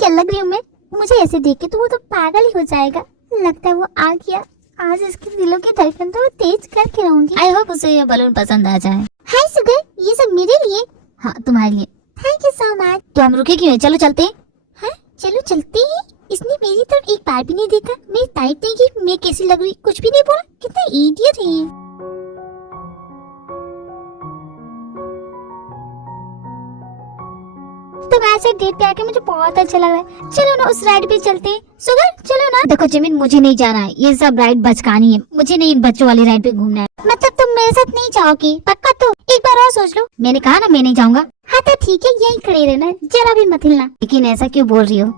क्या लग रही हूँ मैं? मुझे ऐसे देख के तो वो तो पागल ही हो जाएगा। लगता है वो आ गया। आज इसके दिलों की धड़कन तो तेज करके रहूंगी। आई होप उसे ये बलून पसंद आ जाए। हाय सुगर, ये सब मेरे लिए। हाँ तुम्हारे लिए। Thank you so much. तो हम रुके क्यों हैं? चलो चलते हैं। हाँ चलो चलते हैं। इसने मेरी तरफ एक बार भी नहीं देखा, मेरी तारीफ नहीं की, मैं कैसी लग रही कुछ भी नहीं बोला। कितना इडियट है ये। तुम्हारे साथ डेट पे आके मुझे बहुत अच्छा लग रहा है। चलो ना उस राइड पे चलते हैं। सुगर चलो ना। देखो जिमिन, मुझे नहीं जाना है, ये सब राइड बचकानी है। मुझे नहीं इन बच्चों वाली राइड पे घूमना है। मतलब तुम मेरे साथ नहीं जाओगी पक्का? तो एक बार और सोच लो। मैंने कहा ना मैं नहीं जाऊंगा। हाँ तो ठीक है, यहीं खड़े रहना, जरा भी मत हिलना। लेकिन ऐसा क्यों बोल रही हो?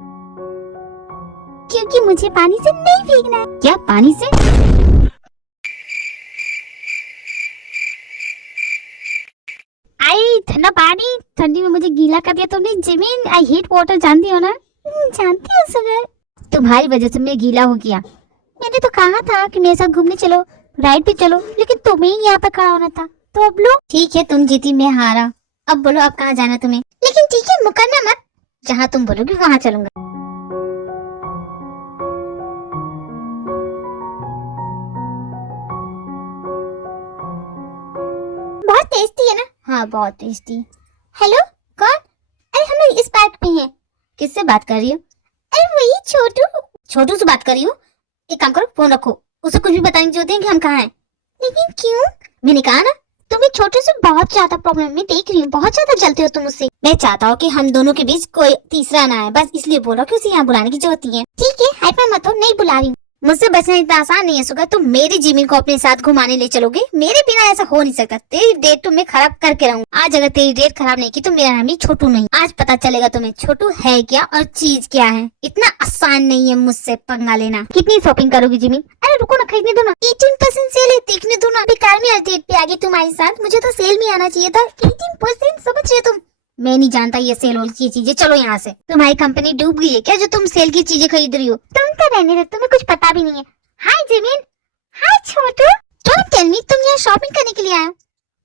क्योंकि मुझे पानी से नहीं भीगना है। क्या पानी से? आई ठंडा पानी, ठंडी में मुझे गीला कर दिया तुमने। जिमिन आई हेट वाटर, जानती हो ना? जानती हो सुगर। तुम्हारी वजह से मैं गीला हो गया। मैंने तो कहा था कि मेरे साथ घूमने चलो, राइड पे चलो, लेकिन तुम्हें ही यहाँ पे खड़ा होना था। तो अब लो। ठीक है, तुम जीती मैं हारा। अब बोलो अब कहाँ जाना तुम्हें? लेकिन ठीक है, मुकरना मत। जहाँ तुम बोलोगी वहाँ चलूंगा। बहुत टेस्टी है ना? हाँ बहुत टेस्टी। हेलो कौन? अरे हम लोग इस पार्क पे हैं। किससे बात कर रही हो? अरे वही छोटू। छोटू से बात कर रही हो? एक काम करो, फोन रखो। उसे कुछ भी बताने की जरूरत नहीं कि हम कहाँ हैं। लेकिन क्यों? मैंने कहा ना। तुम्हें छोटू से बहुत ज्यादा प्रॉब्लम, मैं देख रही हूँ, बहुत ज्यादा जलते हो तुम उससे। मैं चाहता हूँ कि हम दोनों के बीच कोई तीसरा ना आए, बस इसलिए बोल रहा हूँ कि उसे यहाँ बुलाने की जरूरत नहीं है। ठीक है, हाइपर मत हो, नहीं बुला रही हूँ। मुझसे बचना इतना आसान नहीं है सुगा। तुम मेरी जिमिन को अपने साथ घुमाने ले चलोगे? मेरे बिना ऐसा हो नहीं सकता। तेरी डेट तो मैं खराब करके रहूँ। आज अगर तेरी डेट खराब नहीं की तो मेरा नाम ही छोटू नहीं। आज पता चलेगा तुम्हें छोटू है क्या और चीज क्या है। इतना आसान नहीं है मुझसे पंगा लेना। कितनी शॉपिंग करोगी जिमिन? अरे रुको ना, खरीदने दो ना। 18% सेल है, देखने दो ना। बेकार में आज डेट पे आ गई तुम्हारे साथ, मुझे तो सेल में आना चाहिए था। 18% समझ रहे तुम? मैं नहीं जानता ये सेल होल की चीजें। चलो यहाँ से। तुम्हारी कंपनी डूब गई है क्या जो तुम सेल की चीजें खरीद रही हो? तुम तो रहने दो, तुम्हें कुछ पता भी नहीं है। Hi Jimin. Hi Chhotu. Don't tell me तुम यहाँ शॉपिंग करने के लिए आए हो।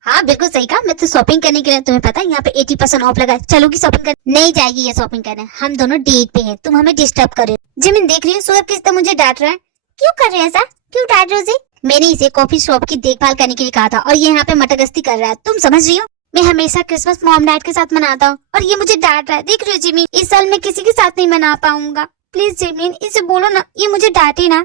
हाँ बिल्कुल सही कहा, मैं तो शॉपिंग करने के लिए। तुम्हें पता है यहाँ पे 80% ऑफ लगा है। चलोगी शॉपिंग करने? नहीं जाएगी ये शॉपिंग करने। हम दोनों डेट पे हैं, तुम हमें डिस्टर्ब कर रहे हो। जिमिन देख रही हो सुबह किस तरह मुझे डांट रहा है। क्यों कर रहे हैं ऐसा? क्यों डांट रहे हो उसे? मैंने इसे कॉफी शॉप की देखभाल करने के लिए कहा था और ये यहाँ पे मटगस्ती कर रहा है। तुम समझ रही हो? मैं हमेशा क्रिसमस मॉम डैड के साथ मनाता हूँ और ये मुझे डांट रहा है। देख रही हो जिमिन, इस साल मैं किसी के साथ नहीं मना पाऊंगा। प्लीज जिमिन इसे बोलो ना, ये मुझे डांटे ना।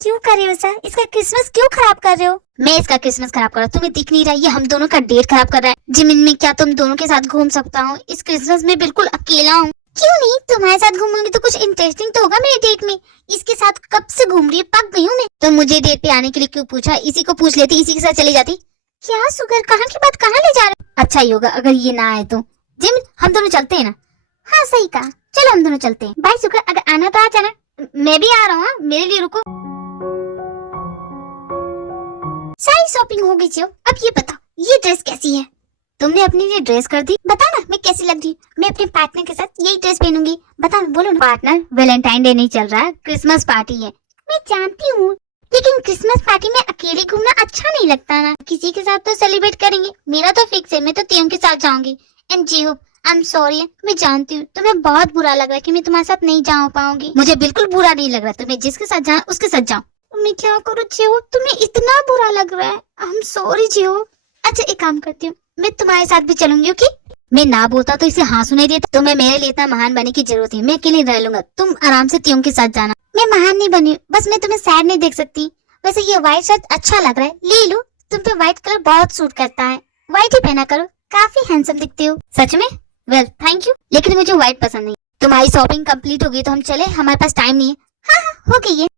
क्यों कर रहे हो सर? इसका क्रिसमस क्यों खराब कर रहे हो? मैं इसका क्रिसमस खराब कर रहा हूँ? तुम्हें दिख नहीं रहा? ये हम दोनों का डेट खराब कर रहा है। जिमिन मैं क्या तुम दोनों के साथ घूम सकता हूँ? इस क्रिसमस में बिल्कुल अकेला हूँ। क्यों नहीं? तुम्हारे साथ घूमूंगी तो कुछ इंटरेस्टिंग तो होगा मेरे डेट में। इसके साथ कब से घूम रही है, पक गई हूँ मैं। तो मुझे डेट पे आने के लिए क्यों पूछा? इसी को पूछ लेती, इसी के साथ चली जाती। क्या सुगर, कहाँ की बात कहाँ ले जा रहे हो? अच्छा ही होगा अगर ये ना आए तो। जिमिन हम दोनों चलते हैं ना? हाँ सही कहा, चलो हम दोनों चलते हैं। बाय सुगर, अगर आना तो आ जाना। मैं भी आ रहा हूँ, मेरे लिए रुको। सारी शॉपिंग हो गई जो। अब ये बता, ये ड्रेस कैसी है? तुमने अपने लिए ड्रेस कर दी? बता ना मैं कैसी लग रही हूँ। मैं अपने पार्टनर के साथ यही ड्रेस पहनूंगी। बता ना, बोलो ना। पार्टनर, वैलेंटाइन डे नहीं चल रहा है, क्रिसमस पार्टी है। मैं जानती हूँ, लेकिन क्रिसमस पार्टी में अकेले घूमना अच्छा नहीं लगता ना। किसी के साथ तो सेलिब्रेट करेंगे। मेरा तो फिक्स है, मैं तो तियों के साथ जाऊंगी। एंड जी होप, आई एम सॉरी, मैं जानती हूँ तुम्हें बहुत बुरा लग रहा है कि मैं तुम्हारे साथ नहीं जा पाऊंगी। मुझे बिल्कुल बुरा नहीं लग रहा। तुम्हें जिसके साथ जाना उसके साथ जाओ। मैं क्या करूँ जियो, तुम्हें इतना बुरा लग रहा है। आई एम सॉरी जियो। अच्छा एक काम करती हूँ, मैं तुम्हारे साथ भी चलूंगी। ओके? मैं ना बोलता तो इसे हाँ सुनाई देता। तुम्हें मेरे लिए इतना महान बनने की जरूरत है। मैं अकेले रह लूंगा, तुम आराम से तियों के साथ जाना। मैं महान नहीं बनी, बस मैं तुम्हें सैड नहीं देख सकती। वैसे ये व्हाइट शर्ट अच्छा लग रहा है, ले लो। तुम पे व्हाइट कलर बहुत सूट करता है, व्हाइट ही पहना करो, काफी हैंडसम दिखते हो। सच में? वेल थैंक यू, लेकिन मुझे व्हाइट पसंद नहीं। तुम्हारी शॉपिंग कंप्लीट हो गई तो हम चले? हमारे पास टाइम नहीं है। हाँ हो गई है।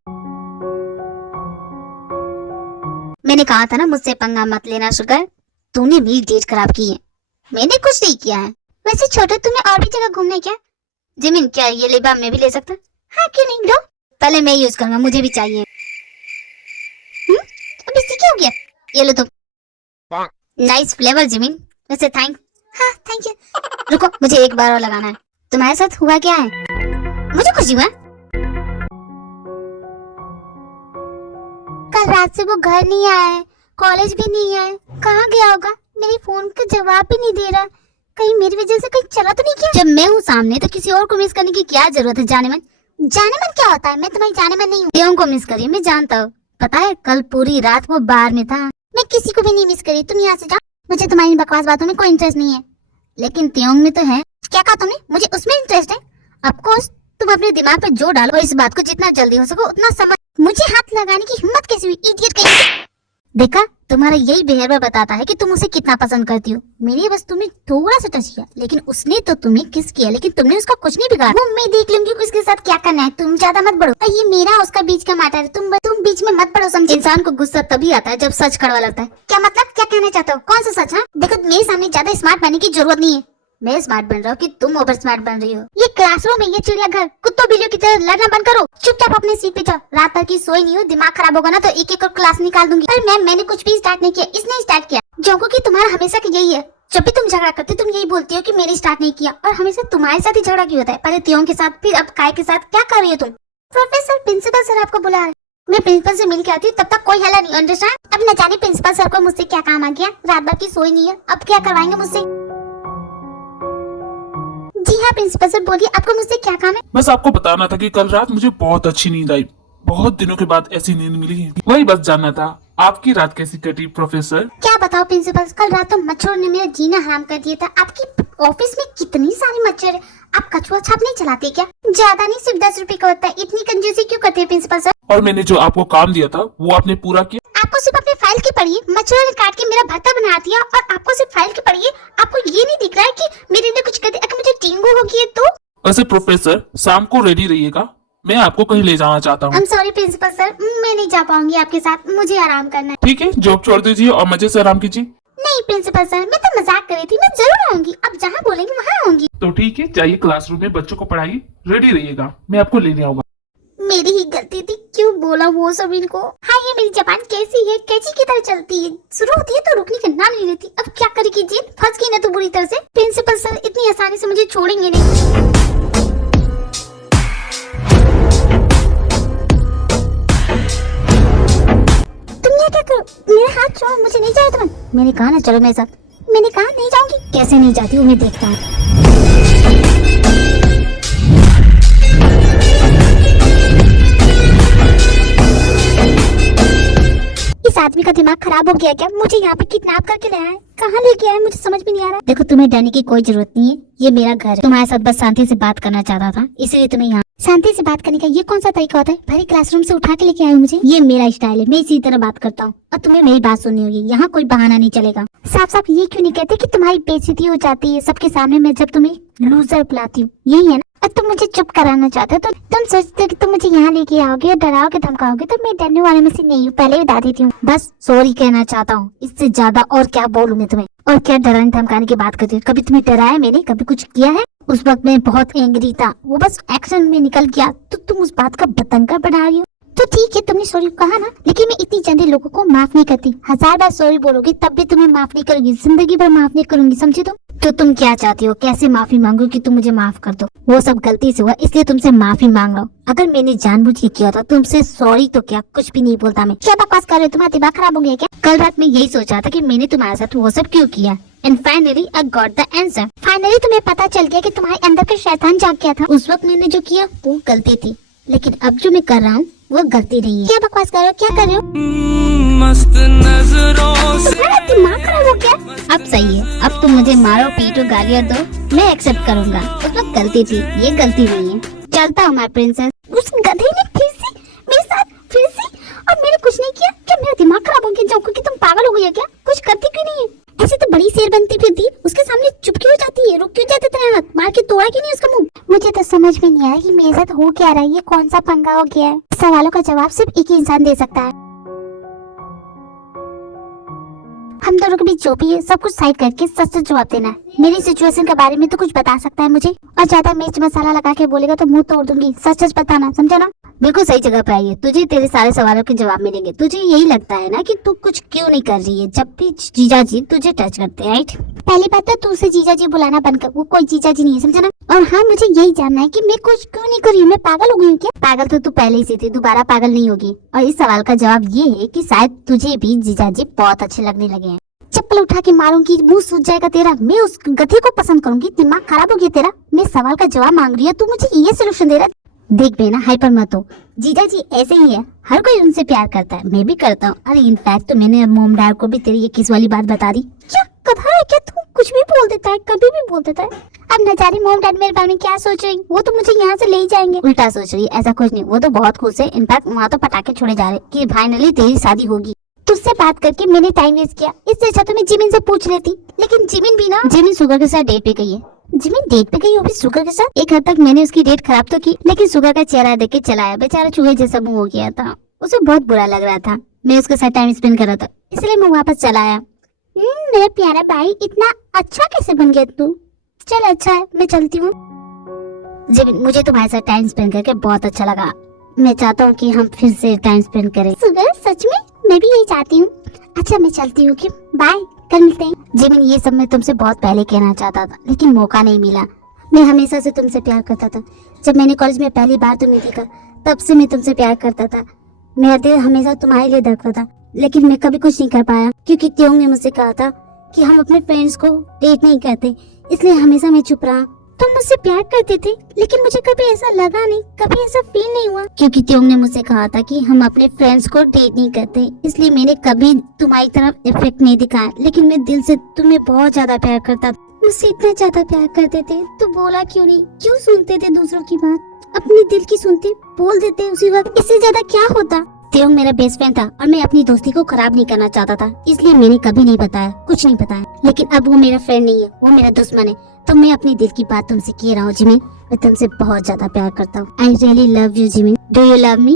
मैंने कहा था ना मुझसे पंगा मत लेना शुगर। तूने मेरी डेट खराब की है। मैंने कुछ नहीं किया है। वैसे छोटा, तुम्हें और भी जगह घूमना है क्या? जिमिन क्या ये लिबाब मैं भी ले सकता? हाँ क्यों नहीं, लो। पहले मैं यूज करूंगा, मुझे भी चाहिए। अब इससे क्या हो गया? ये लो तुम। Nice flavour Jimin. वैसे थैंक। हाँ थैंक यू। रुको, मुझे एक बार और लगाना है। तुम्हारे साथ हुआ क्या है? मुझे कुछ नहीं हुआ। कल रात से वो घर नहीं आया है, कॉलेज भी नहीं आया है। कहाँ गया होगा? मेरे फोन का जवाब भी नहीं दे रहा। कहीं मेरी वजह से कहीं चला तो नहीं किया? जब मैं हूँ सामने तो किसी और को मिस करने की क्या जरूरत है? जाने मन क्या होता है? मैं तुम्हारी जाने मन नहीं हूँ। त्यों को मिस करिए, मैं जानता हूँ। पता है कल पूरी रात वो बार में था। मैं किसी को भी नहीं मिस करी, तुम यहाँ से जाओ। मुझे तुम्हारी बकवास बातों में कोई इंटरेस्ट नहीं है। लेकिन त्योंग में तो है। क्या कहा तुमने? मुझे उसमें इंटरेस्ट है। ऑफकोर्स तुम अपने दिमाग पे जोर डालो और इस बात को जितना जल्दी हो सको उतना समझ। मुझे हाथ लगाने की हिम्मत कैसे हुई? इडियट कहीं। देखा, तुम्हारा यही बिहेवियर बताता है कि तुम उसे कितना पसंद करती हो। मेरी बस तुमने थोड़ा सा टच किया, लेकिन उसने तो तुम्हें किस किया, लेकिन तुमने उसका कुछ नहीं बिगाड़ा। वो मैं देख लूंगी कि उसके साथ क्या करना है। तुम ज्यादा मत बढ़ो। ये मेरा उसका बीच का मैटर है। तुम बीच में मत पड़ो, समझे? इंसान को गुस्सा तभी आता है जब सच कड़वा लगता है। क्या मतलब? क्या कहना चाहते हो? कौन सा सच? हाँ देखो, मेरे सामने ज्यादा स्मार्ट बनने की जरूरत नहीं है। मैं स्मार्ट बन रहा हूँ कि तुम ओवर स्मार्ट बन रही हो। ये क्लासरूम है, ये चिड़ियाघर। कुत्तों बिल्लियों की तरह लड़ना बंद करो। चुपचाप अपने सीट पे जाओ। रात भर की सोई नहीं हो, दिमाग खराब होगा ना तो एक एक और क्लास निकाल दूंगी। अरे मैम, मैंने कुछ भी स्टार्ट नहीं किया, इसने स्टार्ट किया। जोंको कि तुम्हारा हमेशा का यही है। जब भी तुम झगड़ा करते तुम यही बोलती हो कि मैंने स्टार्ट नहीं किया, और हमेशा तुम्हारे साथ ही झगड़ा क्यों होता है? पहले त्यों के साथ, फिर अब काय के साथ। क्या कर रही हो तुम? प्रोफेसर, प्रिंसिपल सर आपको बुला रहे। मैं प्रिंसिपल से मिल के आती हूँ, तब तक कोई हल्ला नहीं। अंडरस्टैंड? अब न जाने प्रिंसिपल सर को मुझसे क्या काम आ गया। रात भर की सोई नहीं है, अब क्या करवाएंगे मुझसे? जी हाँ प्रिंसिपल सर, बोलिए आपको मुझसे क्या काम है? बस आपको बताना था कि कल रात मुझे बहुत अच्छी नींद आई। बहुत दिनों के बाद ऐसी नींद मिली है। वही बस जानना था आपकी रात कैसी कटी प्रोफेसर? क्या बताओ प्रिंसिपल, कल रात तो मच्छरों ने मेरा जीना हराम कर दिया था। आपकी ऑफिस में कितनी सारी मच्छर है। आप कछुआ छाप नहीं चलाते क्या? ज्यादा नहीं, सिर्फ 10 रुपए का होता है। इतनी कंजूसी क्यों करते हैं प्रिंसिपल सर? और मैंने जो आपको काम दिया था वो आपने पूरा किया? आपको सिर्फ अपनी फाइल की पड़ी है। मच्छरों ने काट के मेरा भत्ता बना दिया और आपको सिर्फ फाइल की पड़ी है। आपको ये नहीं दिख रहा है कि मेरे लिए कुछ कर दे। अगर मुझे डेंगू हो गई है तो? वैसे प्रोफेसर, शाम को रेडी रहिएगा, मैं आपको कहीं ले जाना चाहता आई हूँ। एम सॉरी प्रिंसिपल सर, मैं नहीं जा पाऊंगी आपके साथ। मुझे आराम करना है। ठीक है, जॉब छोड़ दीजिए और मजे से आराम कीजिए। नहीं प्रिंसिपल सर, मैं तो मजाक कर रही थी। मैं जरूर आऊंगी, अब जहाँ बोलेंगे वहाँ आऊंगी। तो ठीक है, जाइए क्लासरूम में बच्चों को पढ़ाइए, रेडी रहिएगा, मैं आपको लेने आऊंगा। मेरी ही गलती थी, क्यों बोला वो सब इनको। हाँ, ये मेरी जबान कैसी है, कैची की तरह चलती है। शुरू होती है तो रुकने का नाम नहीं लेती। अब क्या करेगी जी? फंस गई ना तो बुरी तरह से। प्रिंसिपल सर इतनी आसानी से मुझे छोड़ेंगे नहीं। तुम ये क्या करो? मेरे हाथ छोड़ो, मुझे नहीं जाए तुम्हें। मैंने कहा ना चलो मेरे साथ। मैंने कहा नहीं जाऊंगी। कैसे नहीं जाती हूँ, मैं देखता हूँ। इस आदमी का दिमाग खराब हो गया क्या? मुझे यहाँ पे किडनैप करके ले आया है। कहाँ लेके आया मुझे समझ में नहीं आ रहा। देखो, तुम्हें डरने की कोई जरूरत नहीं है। ये मेरा घर है। तुम्हारे साथ बस शांति से बात करना चाहता था, इसलिए तुम्हें यहाँ। शांति से बात करने का ये कौन सा तरीका होता है? भारी क्लासरूम से उठा के लेके आए हो मुझे। ये मेरा स्टाइल है, मैं इसी तरह बात करता हूँ और तुम्हें मेरी बात सुननी होगी। यहाँ कोई बहाना नहीं चलेगा। साफ साफ ये क्यों नहीं कहते कि तुम्हारी बेइज्जती हो जाती है सबके सामने में जब तुम्हें लूजर बुलाती हूँ? यही है ना? और तुम मुझे चुप कराना चाहते हो तो तुम सोचते हो कि तुम मुझे यहाँ लेके आओगे और डराओगे धमकाओगे, तो मैं डरने वाले में से नहीं हूँ, पहले ही बता देती हूँ। बस सॉरी कहना चाहता हूँ, इससे ज्यादा और क्या बोलूँ मैं तुम्हें। और क्या डराने धमकाने की बात करती हो? कभी तुम्हें डराया मैंने? कभी कुछ किया है? उस वक्त मैं बहुत एंग्री था, वो बस एक्शन में निकल गया, तो तुम उस बात का बतंगड़ बना रही हो। तो ठीक है, तुमने सॉरी कहा ना, लेकिन मैं इतनी जल्दी लोगों को माफ नहीं करती। 1000 बार सॉरी बोलोगे तब भी तुम्हें माफ नहीं करूंगी, जिंदगी भर माफ नहीं करूंगी, समझे तुम? तो तुम क्या चाहती हो? कैसे माफी मांगो कि तुम मुझे माफ कर दो? वो सब गलती से हुआ, इसलिए तुमसे माफी मांग रहा हूँ। अगर मैंने जानबूझ के किया था तुमसे सॉरी तो क्या कुछ भी नहीं बोलता मैं। क्या बकवास कर रहे हो? तुम्हारा दिमाग खराब हो गया क्या? कल रात में यही सोचा था कि मैंने तुम्हारे साथ वो सब क्यों किया, and finally I got the answer. Finally तुम्हें पता चल गया कि तुम्हारे अंदर का शैतान जाग गया था। उस वक्त मैंने जो किया वो गलती थी, लेकिन अब जो मैं कर रहा हूँ वो गलती नहीं है। क्या बकवास कर रहे हो? क्या कर रहे हो? मस्त नजरों से तुम्हारा दिमाग खराब हो गया? अब सही है, अब तुम मुझे मारो पीटो गालियाँ दो, मैं एक्सेप्ट करूंगा। उस वक्त गलती थी, ये गलती नहीं है। चलता हूँ माय प्रिंसेस। उस गधे ने फिर से मेरे साथ, फिर से, और मैंने कुछ नहीं किया। क्या मेरा दिमाग खराब हो गया? क्योंकि तुम पागल हो गई हो क्या? कुछ करती क्यों नहीं है? ऐसे तो बड़ी शेर बनती फिरती, उसके सामने चुप क्यों हो जाती है? रुक क्यों जाते तेरे हाथ? मार के तोड़ा क्यों नहीं उसका मुंह? मुझे तो समझ में नहीं आया कि मेरे साथ हो क्या रहा है। ये कौन सा पंगा हो गया है? सवालों का जवाब सिर्फ एक ही इंसान दे सकता है। हम दोनों के बीच जो भी है सब कुछ साइड करके सच सच जवाब देना है। मेरी सिचुएशन के बारे में तो कुछ बता सकता है मुझे, और ज्यादा मिर्च मसाला लगा के बोलेगा तो मुंह तोड़ दूंगी। सच सच बताना, समझा ना? बिल्कुल सही जगह पे आई है, तुझे तेरे सारे सवालों के जवाब मिलेंगे। तुझे यही लगता है ना कि तू कुछ क्यों नहीं कर रही है जब भी जीजा जी तुझे टच करते हैं, राइट? पहली बात तो तू उसे जीजा जी बुलाना बंद कर। वो कोई जीजा जी नहीं है, समझा ना? और हाँ, मुझे यही जानना है कि मैं कुछ क्यों नहीं कर रही हूँ। मैं पागल हो गई हूँ क्या? पागल तो तू पहले ही से थी, दोबारा पागल नहीं होगी। और इस सवाल का जवाब ये है कि शायद तुझे भी जीजा जी बहुत अच्छे लगने लगे हैं। चप्पल उठा के मारूंगी, मुंह सूज जाएगा तेरा। मैं उस गधे को पसंद करूंगी, दिमाग खराब हो गया तेरा। मैं सवाल का जवाब मांग रही है, तू मुझे ये सोल्यूशन दे रहा है। देख बेना, हाइपर मत हो। जीजा जी ऐसे ही है, हर कोई उनसे प्यार करता है, मैं भी करता हूँ। अरे इनफैक्ट तो मैंने मोम डैड को भी तेरी ये किस वाली बात बता दी। क्या गधा है क्या तू, कुछ भी बोल देता है, कभी भी बोल देता है। अब न जाने मोम डैड मेरे बारे में क्या सोच रही, वो तो मुझे यहाँ से ले ही जाएंगे। उल्टा सोच रही है, ऐसा कुछ नहीं, वो तो बहुत खुश है। इनफैक्ट वहाँ तो पटाखे छोड़े जा रहे कि फाइनली तेरी शादी होगी। तुझसे बात करके मैंने टाइम वेस्ट किया, इससे अच्छा तो मैं जिमिन से पूछ लेती। लेकिन जिमिन भी ना, जिमिन शुगर के साथ डेट पे गई है। जिमिन डेट पे गई, वो भी शुगर के साथ। एक हद तक मैंने उसकी डेट खराब तो की, लेकिन शुगर का चेहरा देख के चलाया। बेचारा चूहे जैसा मुंह हो गया था, उसे बहुत बुरा लग रहा था। मैं उसके साथ टाइम स्पेंड कर रहा था, इसलिए मैं वापस चला आया। मेरा प्यारा भाई, इतना अच्छा कैसे बन गया तू? चल अच्छा है, मैं चलती हूँ। जिमिन, मुझे तुम्हारे साथ टाइम स्पेंड करके बहुत अच्छा लगा। मैं चाहता हूँ कि हम फिर से टाइम स्पेंड करें। शुगर, सच में मैं भी यही चाहती हूँ। अच्छा मैं चलती हूँ, कि बाय, कल मिलते हैं। जिमिन, ये सब मैं तुमसे बहुत पहले कहना चाहता था, लेकिन मौका नहीं मिला। मैं हमेशा से तुमसे प्यार करता था। जब मैंने कॉलेज में पहली बार तुम्हें देखा, तब से मैं तुमसे प्यार करता था। मेरा दिल हमेशा तुम्हारे लिए धड़कता था, लेकिन मैं कभी कुछ नहीं कर पाया, क्योंकि त्योंग ने मुझसे कहा था कि हम अपने फ्रेंड्स को डेट नहीं करते, इसलिए हमेशा मैं चुप रहा। तुम मुझसे प्यार करते थे, लेकिन मुझे कभी ऐसा लगा नहीं, कभी ऐसा फील नहीं हुआ, क्योंकि त्योंग ने मुझसे कहा था कि हम अपने फ्रेंड्स को डेट नहीं करते, इसलिए मैंने कभी तुम्हारी तरफ इफेक्ट नहीं दिखाया। लेकिन मैं दिल से तुम्हें बहुत ज्यादा प्यार करता था, मुझसे इतना ज्यादा प्यार करते थे, तो बोला क्यों नहीं? क्यों सुनते थे दूसरों की बात, अपने दिल की सुनते, बोल देते उसी वक्त। इससे ज्यादा क्या होता? त्योंग मेरा बेस्ट फ्रेंड था और मैं अपनी दोस्ती को खराब नहीं करना चाहता था, इसलिए मैंने कभी नहीं बताया, कुछ नहीं बताया। लेकिन अब वो मेरा फ्रेंड नहीं है, वो मेरा दुश्मन है। तो मैं अपने दिल की बात तुमसे कह रहा हूँ जिमिन, मैं तुमसे बहुत ज्यादा प्यार करता हूँ। I really love you Jimin, do you love me?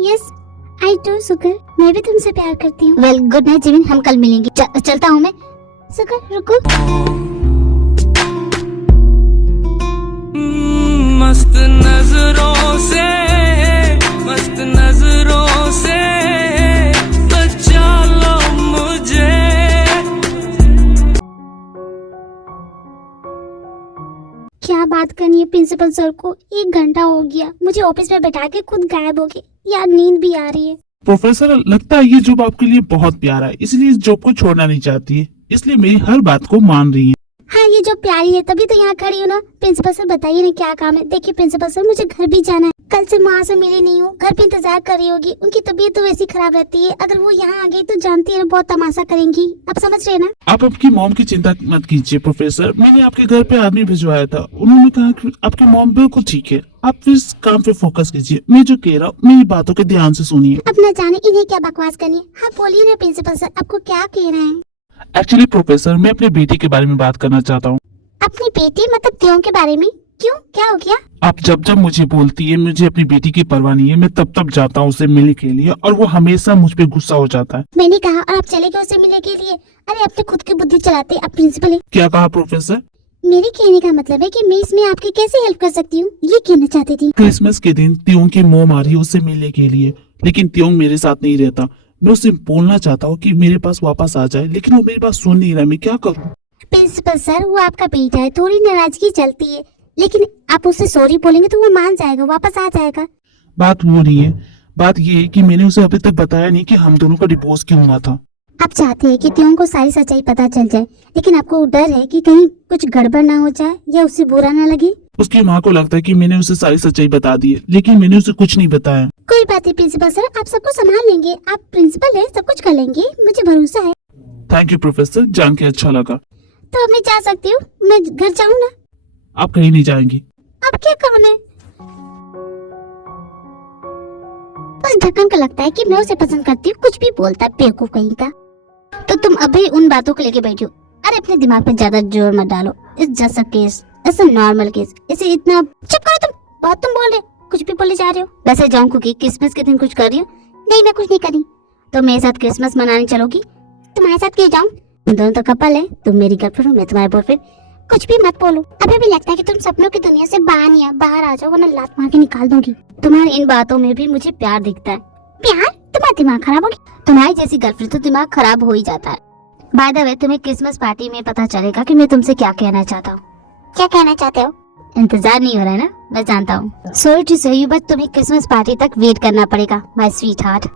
Yes I do sugar, मैं भी तुमसे प्यार करती हूँ। वेल गुड नाइट जिमिन, हम कल मिलेंगे। चलता हूँ मैं। सुगर रुको। मस्त नजरों से, मस्त नजरों से बचा लो मुझे। क्या बात करनी है प्रिंसिपल सर को, 1 घंटा हो गया, मुझे ऑफिस में बैठा के खुद गायब हो गए। यार नींद भी आ रही है। प्रोफेसर, लगता है ये जॉब आपके लिए बहुत प्यारा है, इसलिए इस जॉब को छोड़ना नहीं चाहती है, इसलिए मेरी हर बात को मान रही है। हाँ ये जो प्यारी है, तभी तो यहाँ खड़ी हूँ ना। प्रिंसिपल सर बताइए ना क्या काम है? देखिए प्रिंसिपल सर, मुझे घर भी जाना है, कल से माँ से मिली नहीं हूँ, घर पे इंतजार कर रही होगी। उनकी तबीयत तो वैसी खराब रहती है, अगर वो यहाँ आ गई तो जानती है ना, बहुत तमाशा करेंगी। आप समझ रहे हैं ना? आप आपकी मॉम की चिंता मत कीजिए प्रोफेसर, मैंने आपके घर पे आदमी भिजवाया था, उन्होंने कहा कि आपकी मॉम बिल्कुल ठीक है। आप इस काम पे फोकस कीजिए, मैं जो कह रहा हूँ मेरी बातों के ध्यान से सुनिए। अब न जाने इन्हें क्या बकवास करनी है। हाँ बोलिए ना प्रिंसिपल सर, आपको क्या कह रहे हैं? एक्चुअली प्रोफेसर, मैं अपने बेटी के बारे में बात करना चाहता हूँ। अपनी बेटी मतलब त्यों के बारे में? क्यों, क्या हो गया? आप जब जब मुझे बोलती है मुझे अपनी बेटी की परवाह नहीं है, मैं तब तब जाता हूँ उसे मिलने के लिए, और वो हमेशा मुझ पे गुस्सा हो जाता है। मैंने कहा और आप चले गए उसे मिलने के लिए? अरे अपने खुद की बुद्धि चलाते, आप प्रिंसिपल है। क्या कहा प्रोफेसर? मेरे कहने का मतलब है कि मैं इसमें आपकी कैसे हेल्प कर सकती हूँ, ये कहना चाहती थी। क्रिसमस के दिन त्योंग की मॉम आ रही है उससे मिलने के लिए, लेकिन त्योंग मेरे साथ नहीं रहता। मैं उससे बोलना चाहता हूँ कि मेरे पास वापस आ जाए, लेकिन वो मेरी बात सुन नहीं रहा, मैं क्या करूँ? प्रिंसिपल सर, वो आपका बेटा है, थोड़ी नाराजगी चलती है, लेकिन आप उससे सॉरी बोलेंगे तो वो मान जाएगा, वापस आ जाएगा। बात वो नहीं है, बात ये है कि मैंने उसे अभी तक बताया नहीं कि हम दोनों का डिवोर्स क्यों हुआ था। आप चाहते हैं कि त्यों को सारी सच्चाई पता चल जाए, लेकिन आपको डर है कि कहीं कुछ गड़बड़ ना हो जाए या उसे बुरा ना लगे। उसकी माँ को लगता है कि मैंने उसे सारी सच्चाई बता दी है, लेकिन मैंने उसे कुछ नहीं बताया। कोई बात नहीं प्रिंसिपल सर, आप सबको संभाल लेंगे, आप प्रिंसिपल है, सब कुछ कर लेंगे, मुझे भरोसा है। थैंक यू प्रोफेसर, जान के अच्छा लगा। तो मैं जा सकती हूँ, मैं घर जाऊँ ना? आप कहीं नहीं जाएंगी। अब क्या काम है? उस ढक्कन को लगता है कि मैं उसे पसंद करती हूँ, कुछ भी बोलता है, बेवकूफ कहीं का। तो तुम अभी उन बातों को लेके बैठी हो? अरे अपने दिमाग पे ज्यादा जोर मत डालो, it's just a case, it's a normal case, इसे इतना। चुप करो तुम, बहुत तुम बोल रहे, कुछ भी बोले जा रहे हो। वैसे जाऊँ कुकी, क्रिसमस के दिन कुछ कर रही हो? नहीं मैं कुछ नहीं करी। तो मेरे साथ क्रिसमस मनाने चलोगी? तुम्हारे साथ क्यों जाऊँ? तुम दोनों तो कपल है, तुम मेरी गर्लफ्रेंड हो, मैं तुम्हारे बॉयफ्रेंड। कुछ भी मत बोलो, अभी भी लगता है कि तुम सपनों की दुनिया से बाहर नहीं है, बाहर आ जाओ वरना लात मार के निकाल दूंगी। तुम्हारी इन बातों में भी मुझे प्यार दिखता है। प्यार? तुम्हारा दिमाग खराब हो गया? तुम्हारी जैसी गर्लफ्रेंड तो दिमाग खराब हो ही जाता है। बाय द वे, तुम्हें क्रिसमस पार्टी में पता चलेगा कि मैं तुमसे क्या कहना चाहता हूँ। क्या कहना चाहते हो? इंतजार नहीं हो रहा है ना? मैं जानता हूँ। सॉरी टू से यू, बट तुम्हें क्रिसमस पार्टी तक वेट करना पड़ेगा माय स्वीट हार्ट।